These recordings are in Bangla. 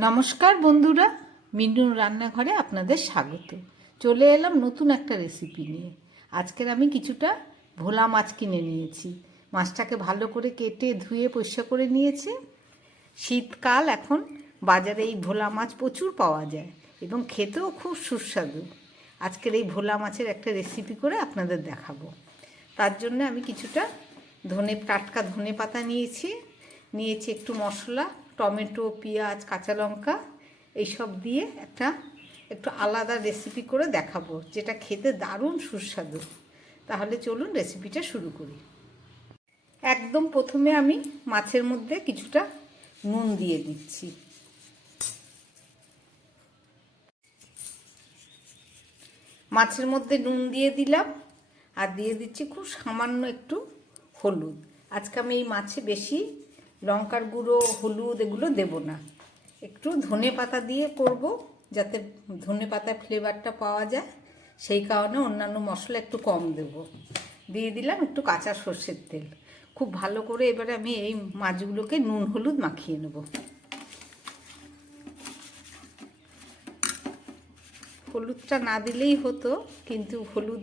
নমস্কার বন্ধুরা, মিন্টুর রান্নাঘরে আপনাদের স্বাগত। চলে এলাম নতুন একটা রেসিপি নিয়ে। আজকের আমি কিছুটা ভোলা মাছ কিনে নিয়েছি। মাছটাকে ভালো করে কেটে, ধুয়ে, পরিষ্কার করে নিয়েছি। শীতকাল এখন, বাজারে এই ভোলা মাছ প্রচুর পাওয়া যায় এবং খেতেও খুব সুস্বাদু। আজকের এই ভোলা মাছের একটা রেসিপি করে আপনাদের দেখাবো। তার জন্য আমি কিছুটা ধনে, টাটকা ধনে পাতা নিয়েছি। নিয়েছি একটু মশলা টমেটো, পেঁয়াজ, কাঁচা লঙ্কা এইসব দিয়ে একটা একটু আলাদা রেসিপি করে দেখাবো, যেটা খেতে দারুণ সুস্বাদু। তাহলে চলুন রেসিপিটা শুরু করি। একদম প্রথমে আমি মাছের মধ্যে কিছুটা নুন দিয়ে দিচ্ছি। মাছের মধ্যে নুন দিয়ে দিলাম, আর দিয়ে দিচ্ছি খুব সামান্য একটু হলুদ। আজকে আমি এই মাছে বেশি লঙ্কার গুঁড়ো, হলুদ এগুলো দেব না। একটু ধনে পাতা দিয়ে করব যাতে ধনে পাতার ফ্লেভারটা পাওয়া যায়। সেই কারণে অন্যান্য মশলা একটু কম দেব। দিয়ে দিলাম একটু কাঁচা সর্ষের তেল। খুব ভালো করে এবারে আমি এই মাছগুলোকে নুন, হলুদ মাখিয়ে নেব। হলুদটা না দিলেই হতো, কিন্তু হলুদ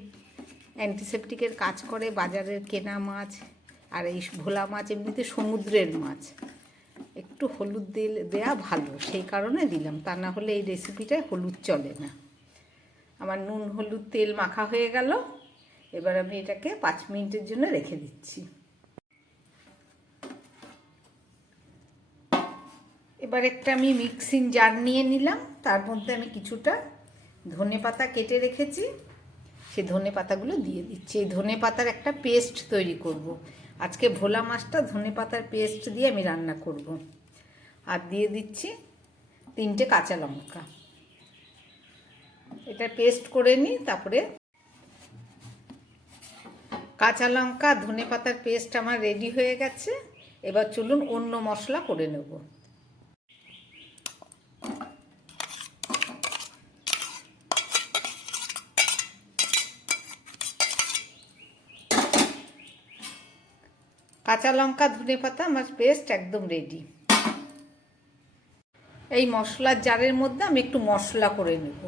অ্যান্টিসেপটিকের কাজ করে, বাজারের কেনা মাছ আর এই ভোলা মাছ এমনিতে সমুদ্রের মাছ। একটু হলুদ দিলে দেওয়া ভালো, সেই কারণে দিলাম। তা না হলে এই রেসিপিটায় হলুদ চলে না। আমার নুন, হলুদ, তেল মাখা হয়ে গেল। এবার আমি এটাকে পাঁচ মিনিটের জন্য রেখে দিচ্ছি। এবার একটা আমি মিক্সিং জার নিয়ে নিলাম। তার মধ্যে আমি কিছুটা ধনে পাতা কেটে রেখেছি। সেই ধনে পাতাগুলো দিয়ে দিচ্ছি। এই ধনে পাতার একটা পেস্ট তৈরি করব। আজকে ভোলা মাছটা ধনে পাতার পেস্ট দিয়ে আমি রান্না করব। আর দিয়ে দিচ্ছি তিনটে কাঁচা লঙ্কা। এটা পেস্ট করে নিই তারপরে কাঁচা লঙ্কা, ধনে পাতার পেস্ট আমার রেডি হয়ে গেছে। এবার চলুন অন্য মশলা করে নেব। কাঁচা লঙ্কা, ধনে পাতা, আমার পেস্ট একদম রেডি এই মশলার জারের মধ্যে আমি একটু মশলা করে নেব।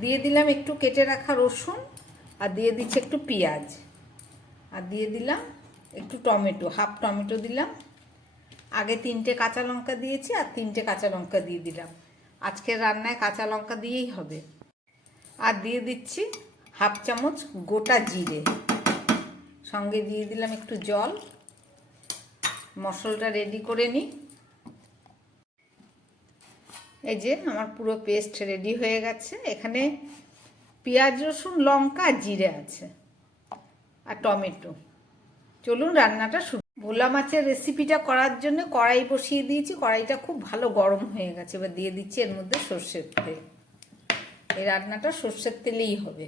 দিয়ে দিলাম একটু কেটে রাখা রসুন আর দিয়ে দিচ্ছি একটু পেঁয়াজ। আর দিয়ে দিলাম একটু টমেটো হাফ টমেটো দিলাম। আগে তিনটে কাঁচা লঙ্কা দিয়েছি আর তিনটে কাঁচা লঙ্কা দিয়ে দিলাম। আজকের রান্নায় কাঁচা লঙ্কা দিয়েই হবে। আর দিয়ে দিচ্ছি হাফ চামচ গোটা জিরে। সঙ্গে দিয়ে দিলাম একটু জল। মশলাটা রেডি করে নিই এই যে আমার পুরো পেস্ট রেডি হয়ে গেছে। এখানে পেঁয়াজ, রসুন, লঙ্কা, জিরে আছে আর টমেটো। চলুন রান্নাটা শুরু ভোলা মাছের রেসিপিটা করার জন্য কড়াই বসিয়ে দিয়েছি। কড়াইটা খুব ভালো গরম হয়ে গেছে। এবার দিয়ে দিচ্ছি এর মধ্যে সর্ষের তেল। এই রান্নাটা সর্ষের তেলেই হবে।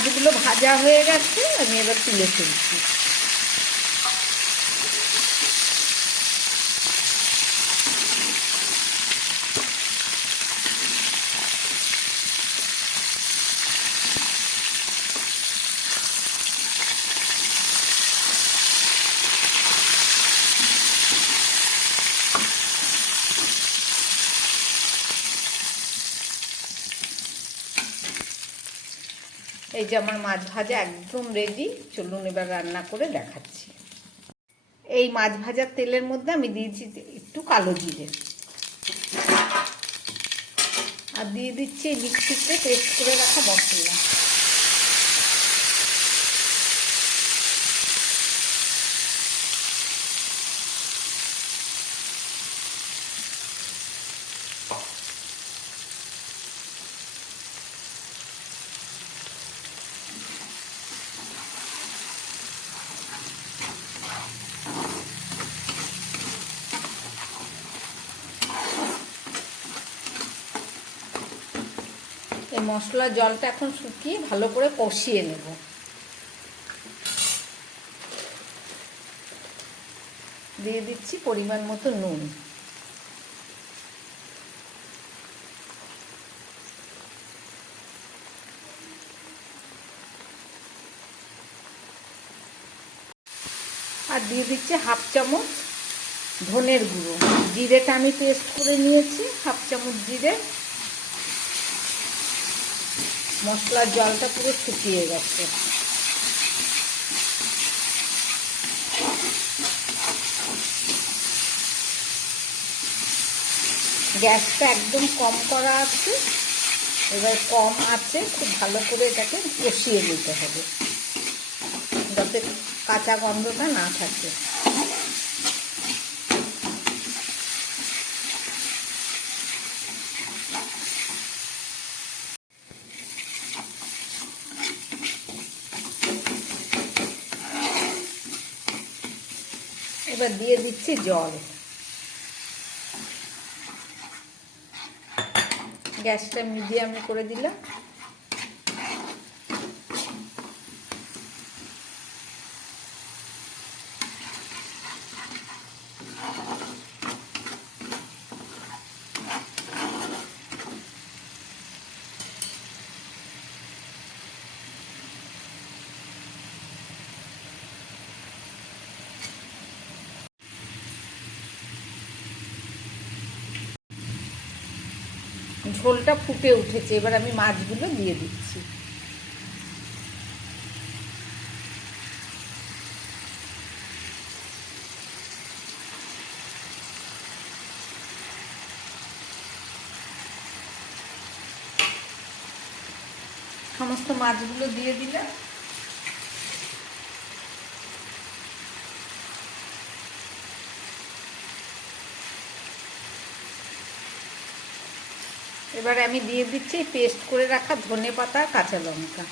মাছগুলো ভাজা হয়ে গেছে আমি এবার তুলে ফেলছি। এই যে আমার মাছ ভাজা একদম রেডি চলুন এবার রান্না করে দেখাচ্ছি। এই মাছ ভাজার তেলের মধ্যে আমি দিয়েছি একটু কালো জিরে। আর দিয়ে দিচ্ছি এই মিক্সিতে পেস্ট করে রাখা মশলা। মশলার জলটা এখন শুকিয়ে ভালো করে কষিয়ে নেব। দিয়ে দিচ্ছি পরিমাণ মতো নুন। আর দিয়ে দিচ্ছি হাফ চামচ ধনের গুঁড়ো। জিরেটা আমি পেস্ট করে নিয়েছি, হাফ চামচ জিরে। মশলার জলটা পুরো শুকিয়ে গেছে। গ্যাসটা একদম কম করা আছে। এবার কম আছে, খুব ভালো করে এটাকে কষিয়ে নিতে হবে। যাতে কাঁচা গন্ধটা না থাকে এবার দিয়ে দিচ্ছি জল। গ্যাসটা মিডিয়ামে করে দিলাম। ঝোলটা ফুটে উঠেছে। এবার আমি মাছগুলো দিয়ে দিচ্ছি। সমস্ত মাছগুলো দিয়ে দিলাম। এবারে আমি দিয়ে দিচ্ছি পেস্ট করে রাখা ধনে পাতা কাঁচা লঙ্কা।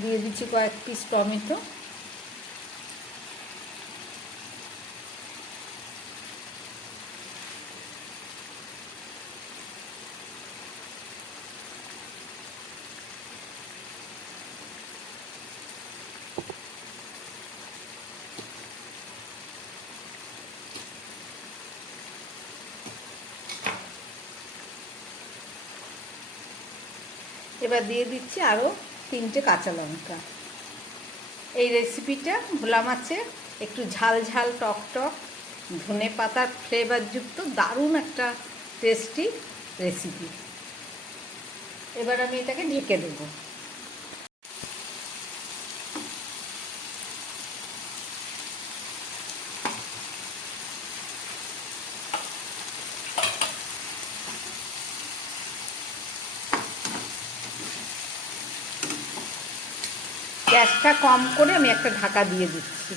দিয়ে দিচ্ছি কয়েক পিস টমেটো। এবার দিয়ে দিচ্ছি আরও তিনটে কাঁচা লঙ্কা। এই রেসিপিটা ভোলা মাছের একটু ঝাল ঝাল, টক টক, ধনে পাতার ফ্লেভারযুক্ত দারুণ একটা টেস্টি রেসিপি এবার আমি এটাকে ঢেকে দেবো। গ্যাসটা কম করে আমি একটা ঢাকা দিয়ে দিচ্ছি।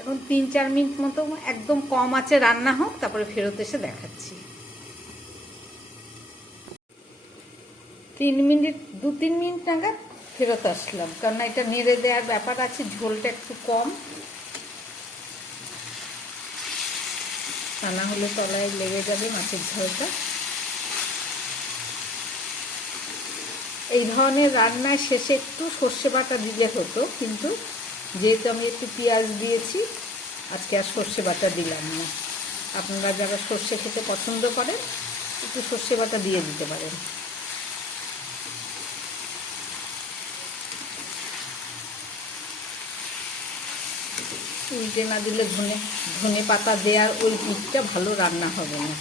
এখন তিন চার মিনিট মতো একদম কম আছে রান্না হোক, তারপরে ফেরত এসে দেখাচ্ছি। তিন মিনিট, দু তিন মিনিট নাগাদ ফেরত আসলাম, কারণ এটা নেড়ে দেওয়ার ব্যাপার আছে, ঝোলটা একটু কম। তা না হলে তলায় লেগে যাবে মাছের ঝোলটা। এই ধরনের রান্নায় শেষে একটু সর্ষে বাটা দিলে হতো, কিন্তু যেহেতু আমি একটু পেঁয়াজ দিয়েছি, আজকে আর সর্ষে বাটা দিলাম না। আপনারা যারা সর্ষে খেতে পছন্দ করেন, একটু সর্ষে বাটা দিয়ে দিতে পারেন। উল্টে না দিলে ধনে ধনে পাতা দেওয়ার ওই পিঠটা ভালো রান্না হবে না।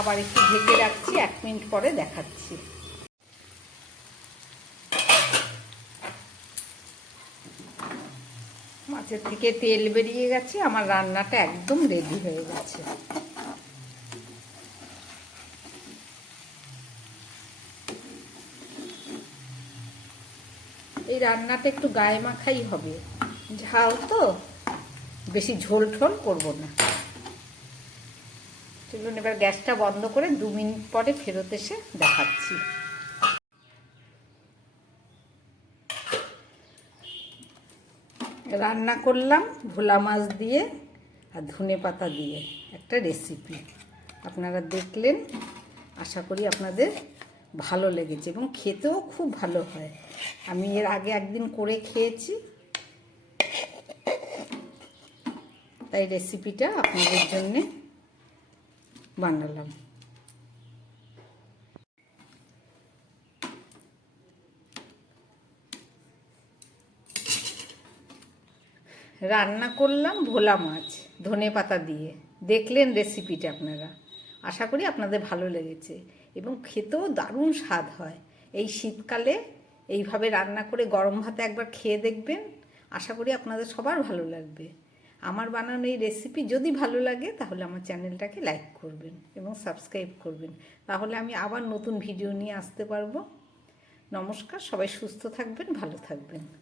আবার একটু ঢেকে রাখছি, এক মিনিট পরে দেখাচ্ছি। মাছের থেকে তেল বেরিয়ে গেছে, আমার রান্নাটা একদম রেডি হয়ে গেছে। এই রান্নাটা একটু গায়ে মাখাই হবে। ঝাল তো, বেশি ঝোল ঠোল করব না। চলুন এবার গ্যাসটা বন্ধ করে দু মিনিট পরে ফেরত এসে দেখাচ্ছি। রান্না করলাম ভোলা মাছ দিয়ে আর ধনে পাতা দিয়ে, একটা রেসিপি আপনারা দেখলেন, আশা করি আপনাদের ভালো লেগেছে এবং খেতেও খুব ভালো হয়। আমি এর আগে একদিন করে খেয়েছি। তাই রেসিপিটা আপনাদের জন্যে বানালাম। রান্না করলাম ভোলা মাছ, ধনে পাতা দিয়ে। দেখলেন রেসিপিটা আপনারা। আশা করি আপনাদের ভালো লেগেছে এবং খেতেও দারুণ স্বাদ হয়। এই শীতকালে এইভাবে রান্না করে গরম ভাতে একবার খেয়ে দেখবেন। আশা করি আপনাদের সবার ভালো লাগবে। আমার বানানো এই রেসিপি যদি ভালো লাগে, তাহলে আমার চ্যানেলটাকে লাইক করবেন এবং সাবস্ক্রাইব করবেন। তাহলে আমি আবার নতুন ভিডিও নিয়ে আসতে পারব। নমস্কার, সবাই সুস্থ থাকবেন, ভালো থাকবেন।